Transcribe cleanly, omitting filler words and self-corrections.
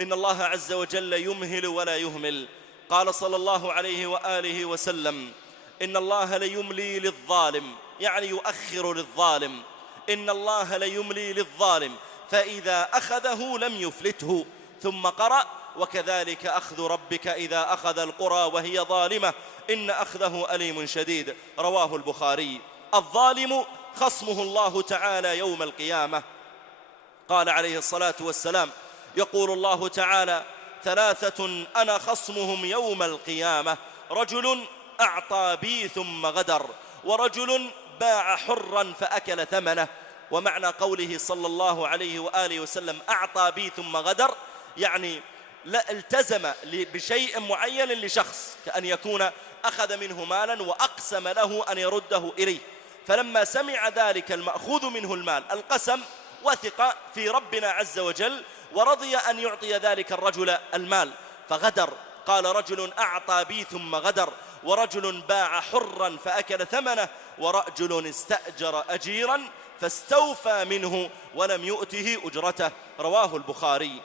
إن الله عز وجل يمهل ولا يهمل. قال صلى الله عليه وآله وسلم: إن الله ليملي للظالم، يعني يؤخر للظالم. إن الله ليملي للظالم فإذا أخذه لم يفلته. ثم قرأ: وكذلك أخذ ربك إذا أخذ القرى وهي ظالمة إن أخذه أليم شديد. رواه البخاري. الظالم خصمه الله تعالى يوم القيامة. قال عليه الصلاة والسلام: يقول الله تعالى: ثلاثة أنا خصمهم يوم القيامة: رجل أعطى بي ثم غدر، ورجل باع حرا فأكل ثمنه. ومعنى قوله صلى الله عليه وآله وسلم أعطى بي ثم غدر، يعني لا التزم بشيء معين لشخص، كأن يكون أخذ منه مالا وأقسم له أن يرده إليه، فلما سمع ذلك المأخوذ منه المال القسم، وثق في ربنا عز وجل ورضي أن يعطي ذلك الرجل المال فغدر. قال: رجل أعطى بي ثم غدر، ورجل باع حرا فأكل ثمنه، ورجل استأجر أجيرا فاستوفى منه ولم يؤته أجرته. رواه البخاري.